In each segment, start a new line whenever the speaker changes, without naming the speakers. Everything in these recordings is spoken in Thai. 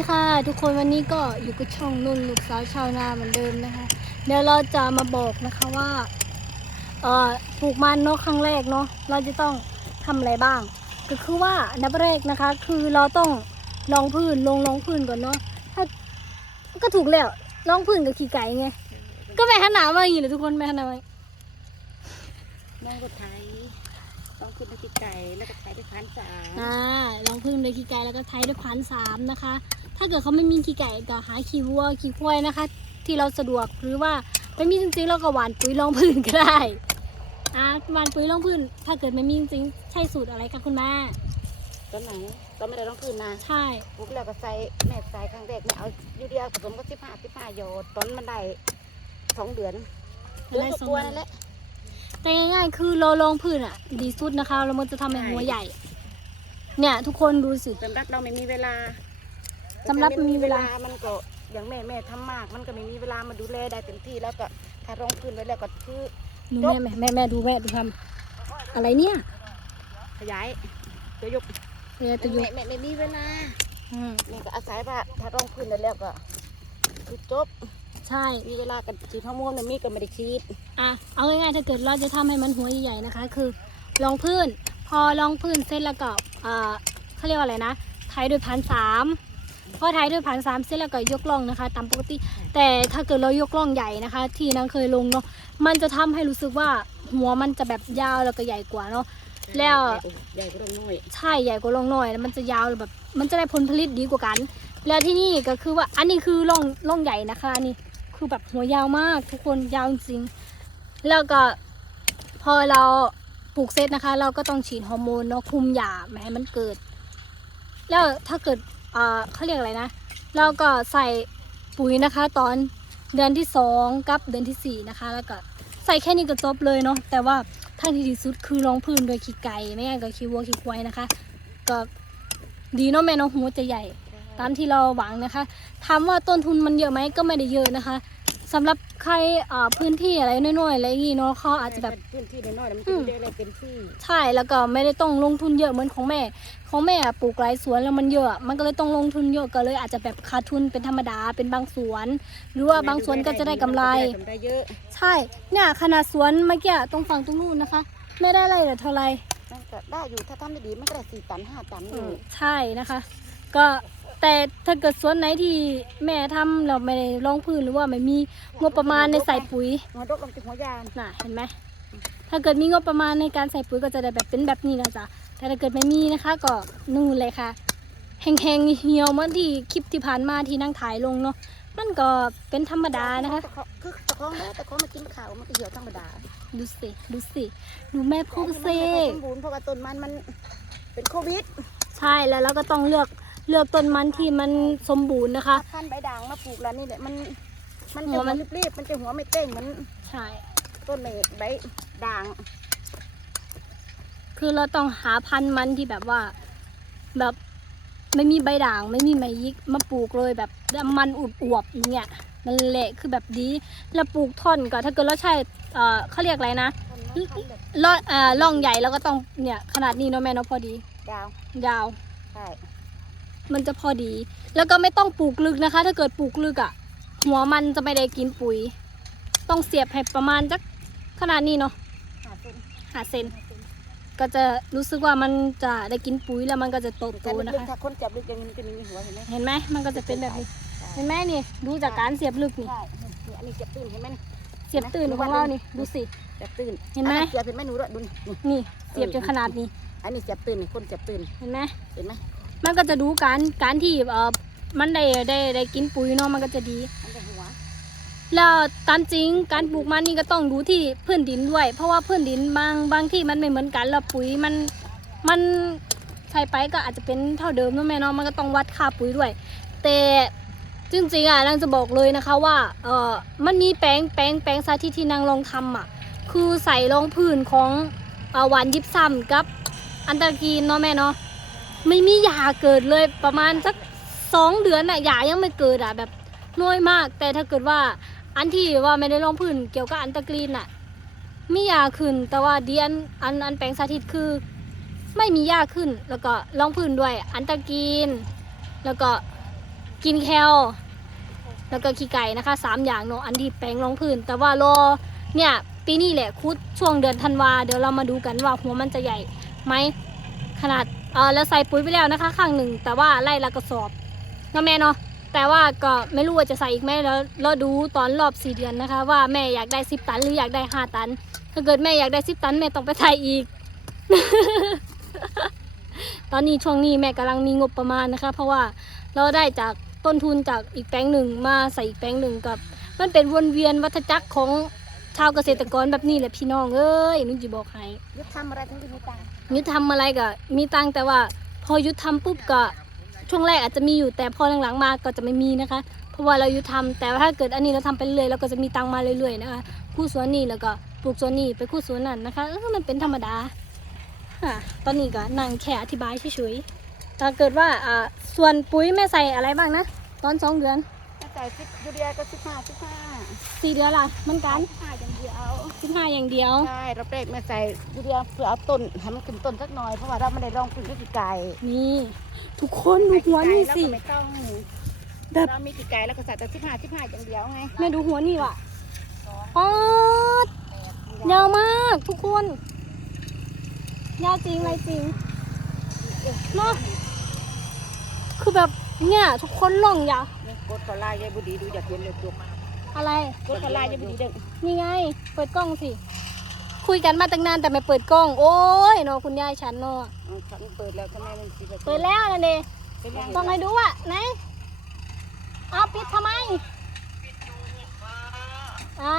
สวัสดีค่ะทุกคนวันนี้ก็อยู่กับช่องนุ่นลูกสาวชาวนาเหมือนเดิมนะคะเดี๋ยวเราจะมาบอกนะคะว่าเอ่อปลูกมันเนาะครั้งแรกเนาะเราจะต้องทำอะไรบ้าง ก็คือว่าอันดับแรกนะคะ คือเราต้องลองพื้นลงลองพื้นก่อนเนาะถ้าก็ถูกแล้วลองพื้นกับขี้ไก่ไงก็แม่ขนาดมาอย่างนี้เลยทุกคนแม่ขนาดมา
น้องรถไถต้องขึ้นไปที่ไก่แล้วก็ไถด้วยพันสาม
อ่าลองพื้นด้วยขี้ไก่แล้วก็ไทยด้วยพันสามนะคะ ถ้าเกิดเขาไม่มีขี้ไก่ก็หาขี้วัวขี้ควายนะคะ ที่เราสะดวกหรือว่าไม่มีจริงๆเราก็หว่านปุ๋ยรองพื้นก็ได้อ่าหว่านปุ๋ยรองพื้น ถ้าเกิดไม่มีจริงๆใช่สูตรอะไรคะคุณแม่
ต้นไหนต้นไม่ได้ต้องขึ้นนะ
ใช่
ปลูกแล้วก็ใส่แม่ใส่ครั้งแรกแม่เอายูเรียผสมก็สิบห้าสิบห้าโยดต้นมันได้สองเดือนเดือนกว่าๆนั่นแหละ
แต่ง่ายๆคือเราลองพื้นอะ ดีสุดนะคะแล้วมันจะทำให้หัวใหญ่ เนี่ยทุกคนดูสิ
สำหรับเราไม่มีเวลา
สำหรับไม่มีเวลา
มันก็อย่างแม่แม่ทำมาก มันก็ไม่มีเวลามาดูแลได้เต็มที่แล้วก็ถ้ารองพื้นไว้แล้วก็คือ
ดูแม่แม่แม่แม่ดูแม่ดูทำอะไรเนี่ย
ขยายตัวยก
เรียตะยุ
แม่แม่ไม่มีเวลา
อืม
แม่ก็อาศัยว่าถ้ารองพื้นไว้แล้วก็คือจบ
ใช่
มีเวลากันฉีดฮอร์โมนเนี่ยมีก็ไม่ได้ฉีด
อะเอาง่ายๆถ้าเกิดเราจะทำให้มันหัวใหญ่ๆนะคะ คือรองพื้น พอรองพื้นเสร็จแล้วก็อ่าเขาเรียกว่าอะไรนะไถด้วยพันสาม พอไถด้วยพันสามเสร็จแล้วก็ยกล่องนะคะ ตามปกติ แต่ถ้าเกิดเรายกล่องใหญ่นะคะ ที่นางเคยลงเนาะมันจะทำให้รู้สึกว่าหัวมันจะแบบยาวแล้วก็ใหญ่กว่าเนาะแล้ว
ใหญ่ก็ต้องน้อย
ใช่ใหญ่กว่าล่องน้อยแล้วมันจะยาวแบบ มันจะได้ผลผลิตดีกว่ากัน แล้วที่นี่ก็คือว่าอันนี้คือล่องล่องใหญ่นะคะอันนี่คือแบบหัวยาวมากทุกคนยาวจริงๆแล้วก็พอเราปลูกเสร็จนะคะ เราก็ต้องฉีดฮอร์โมนเนาะคุมหญ้าไม่ให้มันเกิด แล้วถ้าเกิด อ่าเขาเรียกอะไรนะ เราก็ใส่ปุ๋ยนะคะ ตอนเดือนที่สองกับเดือนที่สี่นะคะ แล้วก็ใส่แค่นี้ก็จบเลยเนาะแต่ว่าทางที่ดีสุดคือรองพื้นโดยขี้ไก่ไม่งั้นก็ขี้วัวขี้ควายนะคะ ก็ดีเนาะแม่น้องหูจะใหญ่ ตามที่เราหวังนะคะถามว่าต้นทุนมันเยอะไหมก็ไม่ได้เยอะนะคะ สำหรับใครอ่าพื้นที่อะไรน้อยๆอะไรอย่างงี้เนาะเขาอาจจะแบบ
พื้นที่น้อยๆมัน
อื
จะ
ม
ได้อะไรเต็มที่
ใช่แล้วก็ไม่ได้ต้องลงทุนเยอะเหมือนของแม่ ของแม่อะปลูกหลายสวนแล้วมันเยอะ มันก็เลยต้องลงทุนเยอะก็เลยอาจจะแบบขาดทุนเป็นธรรมดาเป็นบางสวน หรือว่าบางสวนก็จะได้กำไร
กำไรเยอะ
ใช่เนี่ยขนาดสวนเมื่อกี้ตรงฝั่งตรงนู้นนะคะ ไม่ได้อะไรเหลือเท่าไหร
มันก็ได้อยู่ถ้าทำได้ดีมันก็ได้สี่ตันห้าตันอยู่
ใช่นะคะ ก็ แต่ถ้าเกิดสวนไหนที่แม่ทำเราไม่ได้ลงพื้นหรือว่าไม่มีงบประมาณในใส่ปุ๋ย
หัวดกลงติดหัวยาน
น่ะเห็นไหมถ้าเกิดมีงบประมาณในการใส่ปุ๋ยก็จะได้แบบเป็นแบบนี้นะจ๊ะแต่ถ้าเกิดไม่มีนะคะก็นู่นเลยค่ะ แห้งๆเหี่ยวเหมื่อนที่คลิปที่ผ่านมาที่นั่งถ่ายลงเนาะมันก็เป็นธรรมดานะคะ
คือตะคองแล้วตะคองมากินข้าวมันก็เหี่ยวธรรมดา
ดูสิดูสิดูแม่พูดสิ
สมบูรณ์เพราะว่าต้นมันมันเป็นโควิด
ใช่แล้วเราก็ต้องเลือก เลือกต้นมันที่มันสมบูรณ์นะคะ
พันธุ์ใบด่างมาปลูกแล้วนี่แหละมัน มัน
หั
จะ
ว
หั
มั
วนรีบๆมันจะหัวไม่เต้งเหมือน
ใช่
ต้นใบใบด่าง
คือเราต้องหาพันธุ์มันที่แบบว่า แบบไม่มีใบด่าง ไม่มีใบยิกมาปลูกเลยแบบมันอุบอวบๆอย่างเงี้ยนั่นแหละคือแบบดีแล้วปลูกท่อนก็ถ้าเกิดเราใช่เอ่อเขาเรียกอะไรนะ
ต้นนั้นพันธุ์แบบ
ล่อเอ่อล่องใหญ่แล้วก็ต้องเนี่ยขนาดนี้เนาะแม่เนาะพอดี
ยาว
ยาว
ใช่
มันจะพอดี แล้วก็ไม่ต้องปลูกลึกนะคะ ถ้าเกิดปลูกลึกอะ่ะ หัวมันจะไม่ได้กินปุ๋ย ต้องเสียบให้ประมาณจักขนาดนี้เนาะ
หาเส้น
หาเซนก็จะรู้สึกว่ามันจะได้กินปุ๋ยแล้วมันก็จะโตโต
แต่
นะ
ลึก
คะ
ๆถ้าคนจับลึกอย่างนี้มันจะมีหัวเห็นไหม
เห็นไหมมันก็จะเป็นแบบนี้ เห็นไหมนี่ดูจากการเสียบลึกนี่
ใช่นี่อันนี้เจ็บตื้นเห็นไหมนี่
เสียบตื่นของเรานี่ดูสิ
เจ็บตื้น
เห็นไหม
อัเสียบเห็นไหมหนูด้วยดูนี่นี่
นี่เสียบจนขนาดนี้
อันนี้เจ็บตื้นนี่คนเจ็บตื้น
เห็นไหม
เห็นไหม
มันก็จะดูการการที่เอ่อมันได้ได้ได้กินปุ๋ยเนาะมันก็จะดี
มันจะหัว
แล้วตามจริงการปลูกมันนี่ก็ต้องดูที่พื้นดินด้วย เพราะว่าพื้นดินบางบางที่มันไม่เหมือนกันแล้วปุ๋ยมันมันใส่ไปก็อาจจะเป็นเท่าเดิมเนอะแม่เนาะมันก็ต้องวัดค่าปุ๋ยด้วย แต่จริงๆอะนางจะบอกเลยนะคะว่าเออมันมีแปลงแปลงแปลงสาธิตที่นางลองทำอะ คือใส่รองพื้นของเอ่อหวานยิบซ้ำกับอันตรกีนเนาะแม่เนาะ ไม่มีหยาเกิดเลยประมาณสักสองเดือนอะหยายังไม่เกิดอะแบบน้อยมาก แต่ถ้าเกิดว่าอันที่ว่าไม่ได้ลงพื้นเกี่ยวกับอันตะกรีนน่ะมียาขึ้น แต่ว่าดีอันอันอันแปลงสาธิตคือ ไม่มียาขึ้น แล้วก็ลองพื้นด้วยอันตะกรีน แล้วก็กินแคลแล้วก็ขี้ไก่นะคะสามอย่างเนาะอันที่แปลงรองพื้น แต่ว่ารอเนี่ยปีนี้แหละคุดช่วงเดือนธันวาเดี๋ยวเรามาดูกันว่าหัวมันจะใหญ่ไหมขนาด เออแล้วใส่ปุ๋ยไปแล้วนะคะข้างหนึ่งแต่ว่าไล่ละกระสอบนาะแม่เนาะแต่ว่าก็ไม่รู้ว่าจะใส่อีกไหมแล้วเราดูตอนรอบสี่เดือนนะคะ ว่าแม่อยากได้สิบตันหรืออยากได้ห้าตัน ถ้าเกิดแม่อยากได้สิบตันแม่ต้องไปไทยอีก ตอนนี้ช่วงนี้แม่กำลังมีงบประมาณนะคะ เพราะว่าเราได้จากต้นทุนจากอีกแปลงหนึ่งมาใส่อีกแปลงหนึ่งกับ มันเป็นวนเวียนวัฏจักรของ ชาวเกษตรกรแบบนี้แหละพี่น้องเอ้ยนุ่นจีบอกให้
ยุทธทำอะไรถึงจะมีตังค์
ยุทธทำอะไรก็มีตังค์แต่ว่าพอยุทธทำปุ๊บก็ช่วงแรกอาจจะมีอยู่แต่พอหลังๆมาก็จะไม่มีนะคะ เพราะว่าเรายุทธทำแต่ว่าถ้าเกิดอันนี้เราทำไปเรื่อยเราก็จะมีตังค์มาเรื่อยๆนะคะคู่สวนนี่แล้วก็ปลูกสวนนี่ไปคู่สวนนั่นนะคะเออมันเป็นธรรมดาฮะตอนนี้ก็นั่งแค่อธิบายเฉยๆถ้าเกิดว่าอ่าส่วนปุ๋ยแม่ใส่อะไรบ้างนะตอนสองเดือน
ถ้า จ่ายสิบยูเรียก็สิบห้าสิบห้า
สี่เดือนละเหมันกัน
สิบห้าอย่างเดียว
สิบห้าอย่างเดียว
ใช่เราเปรกมาใส่ยูเรียเพื่อเอาต้นให้มันขึ้นต้นสักหน่อยเพราะว่าเราไม่ได้ลองปุ๋ยก็กี่ไก่
นี่ทุกคนดูหัวนี่สิ
ไม่ต้อง
แบบ
เรามีกี่ไก่แล้วก็ใส่แต่สิบห้าสิบห้าอย่างเดียวไง
แม่ดูหัวนี่ว่ะป๊อดยาวมากทุกคนยาวจริงอะไรจริงเนาะคือแบบ เนี่ยทุกคนล่องยาว
กดขอลายยายบุดีดูอยากเห็นเลยจุก
อะไร
กดขอลายยายบุดีเด้ง
นี่ไง เปิดกล้องสิ คุยกันมาตั้งนานแต่ไม่เปิดกล้อง โอ้ยเนาะคุณยายฉันเนาะ
ฉันเปิดแล้วทำไมมันสิ
เปิดแล้วนั่นเอง
เป็นยัง
ต้องให้ดูอะไหนเอาปิดทำไมอ่า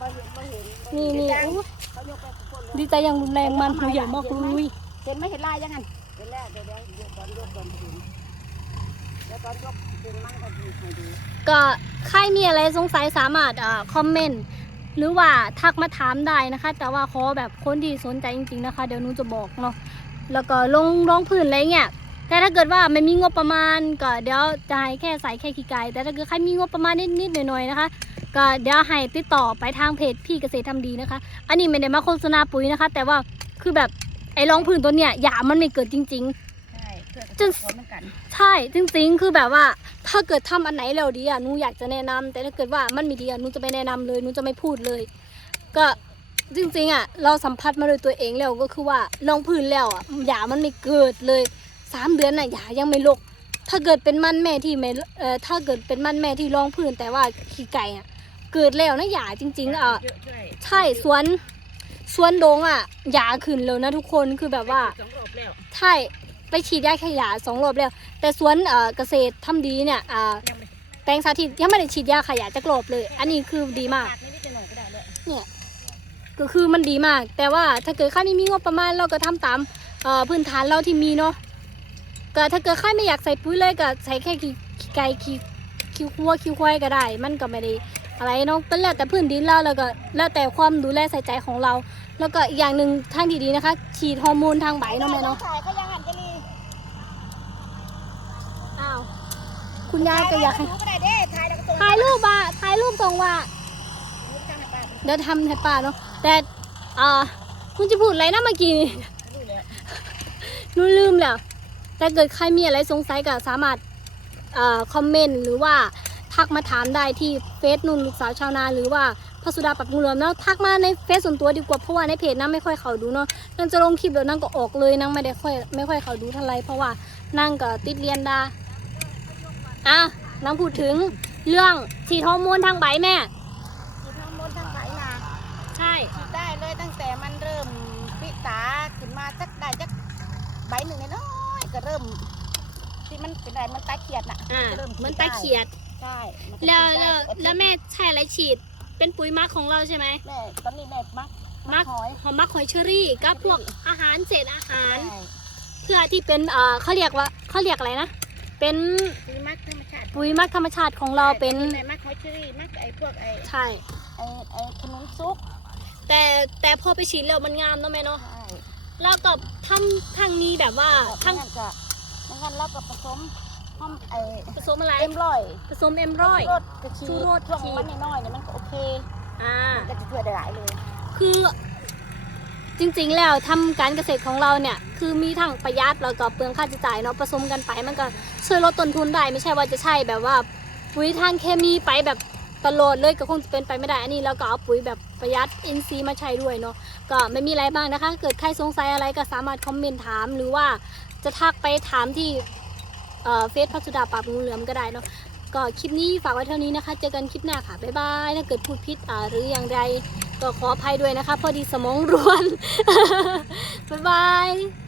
บ่เห็นบ่เห็น
นี่นี่อู้
เขายกไปทุกคนเลย
ดีใจอย่างรุนแรงมันหัวใหญ่มากเลย
เห็นไหมเห็นลายยังไง เห็นแล้วเดี๋ยวเดี๋ยวเดี๋ยวตอนยกตอนถึงเดี๋ยวตอนยกเป็นมั่งก็ดีให้ดู
ก็ใครมีอะไรสงสัยสามารถเอ่อคอมเมนต์หรือว่าทักมาถามได้นะคะ แต่ว่าขอแบบคนที่สนใจจริงๆนะคะ เดี๋ยวหนูจะบอกเนาะแล้วก็ลงรองพื้นอะไรเงี้ยแต่ถ้าเกิดว่าไม่มีงบประมาณก็เดี๋ยวจะให้แค่ใส่แค่ขี้ไก่แต่ถ้าเกิดใครมีงบประมาณนิดๆหน่อยๆนะคะ ก็เดี๋ยวให้ติดต่อไปทางเพจพี่เกษตรทำดีนะคะ อันนี้ไม่ได้มาโฆษณาปุ๋ยนะคะ แต่ว่าคือแบบ ไอ้รองพื้นตัวเนี้ยหยามันไม่เกิดจริง ๆ
ใช่เพื่อ
จน
คนเหมือนกัน
ใช่จริงๆ คือแบบว่าถ้าเกิดทำอันไหนแล้วดีอะหนูอยากจะแนะนำแต่ถ้าเกิดว่ามันไม่ดีอะหนูจะไม่แนะนำเลยหนูจะไม่พูดเลย ก็จริงๆอะเราสัมผัสมาโดยตัวเองแล้วก็คือว่าลองพื้นแล้วอะหยามันไม่เกิดเลยสามเดือนอะหยายังไม่ลก ถ้าเกิดเป็นมันแม่ที่ไม่เอ่อถ้าเกิดเป็นมันแม่ที่รองพื้นแต่ว่าขี้ไก่อะเกิดแล้วนะหยาจริงๆอะ
เยอะด้วย
ใช่สวน สวนโดงอะหยาขึ้นแล้วนะทุกคนคือแบบว่า
สองรอบแล้ว
ใช่ไปฉีดยาขยะสองรอบแล้ว แต่สวนเอ่อเกษตรทำดีเนี่ยอ่า
ยังไม่
แปลงสาธิตยังไม่ได้ฉีดยาขยะจักรอบเลย อันนี้คือดีมาก
นิดๆหน่อยๆก็ได้เลย
เนี่ยก็คือมันดีมาก แต่ว่าถ้าเกิดค่าไม่มีงบประมาณเราก็ทำตามเอ่อพื้นฐานเราที่มีเนาะก็ถ้าเกิดค่าไม่อยากใส่ปุ๋ยเลยก็ใส่แค่ขี้ขี้ไก่ขี้ขี้วัวขี้ควายก็ได้ มันก็ไม่ได้ อะไรเนาะเป็นแล้วแต่พื้นดินเราแล้วก็แล้วแต่ความดูแลใส่ใจของเรา แล้วก็อีกอย่างหนึ่งทางที่ดีนะคะ ฉีดฮอร์โมนทางใบเนาะแม่เนาะ
ถ่ายังหันจะรี
อ้าวคุณยายก็อยากให้
ถ่าย
รูปอะถ่ายรูปส่งว่าเดี๋ยวทำให้ป้าเนาะแต่อ่าคุณจะพูดอะไรนะเมื่อกี้นี่นูลืมแล้วแต่เกิดใครมีอะไรสงสัยก็สามารถอ่าคอมเมนต์หรือว่า ทักมาถามได้ที่เฟซนุ่นลูกสาวชาวนา หรือว่าพระสุดาปรับปรุงรวมเนาะทักมาในเฟซส่วนตัวดีกว่าเพราะว่าในเพจนั่งไม่ค่อยเขาดูเนาะนั่งจะลงคลิปแล้วนั่งก็ออกเลยนั่งไม่ได้ค่อยไม่ค่อยเขาดูเท่าไหรเพราะว่านั่งก็ติดเรียนดาอะนั่งพูดถึงเรื่องฉีดฮอร์โมนทางใบแม่
ฉีดฮอร์โมนทางไหนนะ
ใช่
ฉีดได้เลยตั้งแต่มันเริ่มปิตาขึ้นมาสักได้สักใบหนึ่งน้อยๆก็เริ่มที่มันเป็นอะไรมันตาเขียดน่ะ
อ่า
ก็ริ่
เหมือน
ฉี
ตา
ได้
เขียด
ใช่มันก็
แล้ว
ฉีด
แล้ว
ได้
แล้วแม่ใช้อะไรฉีด เป็นปุ๋ยหมักของเราใช่ไหม
แม่ตอนนี้แม่มัก
มัก
หอย
หอมมักหอยเชอรี่กับพวกอาหารเศษอาหาร
ใช่
เพื่อที่เป็นเอ่อเขาเรียกว่าเขาเรียกอะไรนะ เป็น
ปุ๋ยมักธรรมชาติ
ปุ๋ยหมักธรรมชาติของเราเป็น
แม่มักหอยเชอรี่มักไอ้พวกไอ้
ใช่
ไอ้ไอ้ขนมซุป
แต่แต่พอไปฉีดแล้วมันงามเนอะแม่เนาะ
ใช่
แล้วก็ทำทางนี้แบบว่า
ทั้
ทางง
นั้นก็ทั้งนั้นเราก็ผสมห อมไอ้
ผสมอะไร
เอ็มร้อย
ผสมเอ็มร้อย
รสกระชี
ชูรส
ช่วง
ฉีด
มันน้อยๆเนี่ยมันก็โอเค
อ่า
มันก็จะช่วยได้หลายเลย
คือจริงๆ แล้วทำการเกษตรของเราเนี่ยคือมีทั้งประหยัดแล้วก็เปลืองค่าใช้จ่ายเนาะผสมกันไปมันก็ช่วยลดต้นทุนได้ไม่ใช่ว่าจะใช่แบบว่าปุ๋ยทางเคมีไปแบบตลอดเลยก็คงจะเป็นไปไม่ได้อันนี้เราก็เอาปุ๋ยแบบประหยัดอินทรีย์มาใช้ด้วยเนาะก็ไม่มีอะไรบ้างนะคะ เกิดใครสงสัยอะไรก็สามารถคอมเมนต์ถามหรือว่าจะทักไปถามที่ เฟซพัสุดาปราบงูเหลือมก็ได้เนาะก็คลิปนี้ฝากไว้เท่านี้นะคะ เจอกันคลิปหน้าค่ะ บ๊ายบาย ถ้าเกิดพูดพิษหรืออย่างไรก็ขออภัยด้วยนะคะ พอดีสมองรวน บ๊ายบาย